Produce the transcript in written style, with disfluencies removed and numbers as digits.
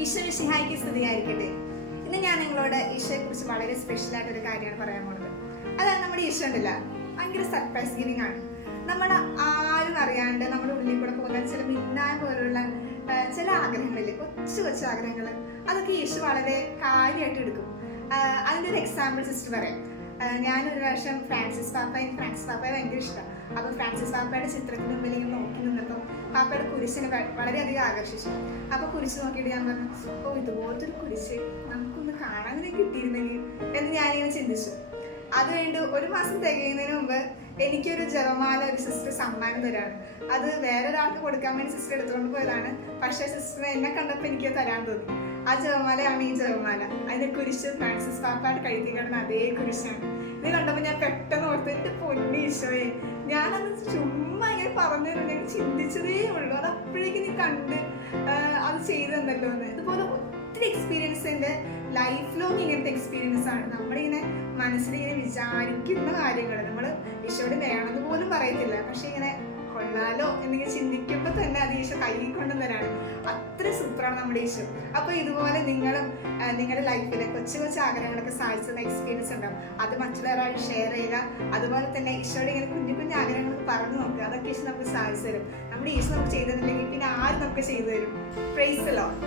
ഈശോ മിശിഹായ്ക്ക് സ്തുതിയായിരിക്കട്ടെ. ഇന്ന് ഞാൻ നിങ്ങളോട് ഈശോയെക്കുറിച്ച് വളരെ സ്പെഷ്യലായിട്ടൊരു കാര്യമാണ് പറയാൻ പോകുന്നത്. അതാണ് നമ്മുടെ ഈശോ ഉണ്ടല്ല, ഭയങ്കര സർപ്രൈസ് ഗിവിംഗ് ആണ്. നമ്മുടെ ആരും അറിയാണ്ട് നമ്മുടെ ഉള്ളിൽ കൂടെ പോകുന്ന ചില മിന്നായ പോലുള്ള ചില ആഗ്രഹങ്ങളില്ലേ, കൊച്ചു കൊച്ചു ആഗ്രഹങ്ങൾ, അതൊക്കെ ഈശോ വളരെ കാര്യമായിട്ട് എടുക്കും. അതിൻ്റെ ഒരു എക്സാമ്പിൾ സിസ്റ്റർ പറയാം. ഞാനൊരു പ്രാവശ്യം ഫ്രാൻസിസ് പാപ്പയെ ഭയങ്കര ഇഷ്ടമാണ്. അപ്പോൾ ഫ്രാൻസിസ് പാപ്പയുടെ ചിത്രത്തിന് മുമ്പിൽ ഇങ്ങനെ നോക്കി നിന്നപ്പോൾ പാപ്പയുടെ കുരിശിനെ വളരെയധികം ആകർഷിച്ചു. അപ്പോൾ കുരിശ് നോക്കിയിട്ട് ഞാൻ പറഞ്ഞു, ഓ ഇതുപോലത്തെ ഒരു കുരിശ് നമുക്കൊന്ന് കാണാൻ കിട്ടിയിരുന്നെങ്കിൽ എന്ന് ഞാനിങ്ങനെ ചിന്തിച്ചു. അത് കഴിഞ്ഞ് ഒരു മാസം തികയുന്നതിന് മുമ്പ് എനിക്കൊരു ജപമാല ഒരു സിസ്റ്റർ സമ്മാനം തരാണ്. അത് വേറൊരാൾക്ക് കൊടുക്കാൻ വേണ്ടി സിസ്റ്റർ എടുത്തുകൊണ്ട് പോയതാണ്. പക്ഷേ സിസ്റ്റർ എന്നെ കണ്ടപ്പോൾ എനിക്ക് തരാൻ തോന്നി. ആ ജപമാലയാണ് ഈ ജപമാല. അതിന്റെ കുരിശ് ഫ്രാൻസിസ് പാപ്പയുടെ കഴുത്തി കിടന്ന അതേ കുരിശാണ്. ഇത് കണ്ടപ്പോൾ ഞാൻ പെട്ടെന്ന് ഓർത്ത്, എന്റെ പൊന്നി ഈശോയെ, ഞാനത് ചുമ്മാ ഇങ്ങനെ പറഞ്ഞിട്ടുണ്ടെങ്കിൽ ചിന്തിച്ചതേ ഉള്ളൂ. അത് അപ്പോഴേക്കും നീ കണ്ട് അത് ചെയ്തെന്നല്ലോ എന്ന്. ഇതുപോലെ ഒത്തിരി എക്സ്പീരിയൻസ് എൻ്റെ ലൈഫ് ലോങ് ഇങ്ങനത്തെ എക്സ്പീരിയൻസ് ആണ്. നമ്മളിങ്ങനെ മനസ്സിലിങ്ങനെ വിചാരിക്കുന്ന കാര്യങ്ങൾ നമ്മൾ ഈശോയോട് വേണമെന്ന് പോലും പറയത്തില്ല, പക്ഷെ ഇങ്ങനെ കൊള്ളാലോ എന്നിങ്ങനെ ചിന്തിക്കുമ്പോൾ തന്നെ അത് ഈശോ കയ്യിൽ കൊണ്ടുവന്നവരാണ്. അത്ര സൂപ്പറാണ് നമ്മുടെ ഈശോ. അപ്പോൾ ഇതുപോലെ നിങ്ങളും നിങ്ങളുടെ ലൈഫിൽ കൊച്ചു കൊച്ചു ആഗ്രഹങ്ങളൊക്കെ സാധിച്ചുന്ന എക്സ്പീരിയൻസ് ഉണ്ടാവും. അത് മറ്റുള്ളവരായിട്ട് ഷെയർ ചെയ്യുക. അതുപോലെ തന്നെ ഈശോയുടെ ഇങ്ങനെ കുഞ്ഞു കുഞ്ഞു ആഗ്രഹങ്ങളൊക്കെ പറഞ്ഞു നോക്കുക. അതൊക്കെ ഈശോ നമുക്ക് സാധിച്ചു തരും. നമ്മുടെ ഈശോ നമുക്ക് ചെയ്തു തന്നില്ലെങ്കിൽ പിന്നെ ആരും നമുക്ക് ചെയ്തു തരും. Praise the Lord.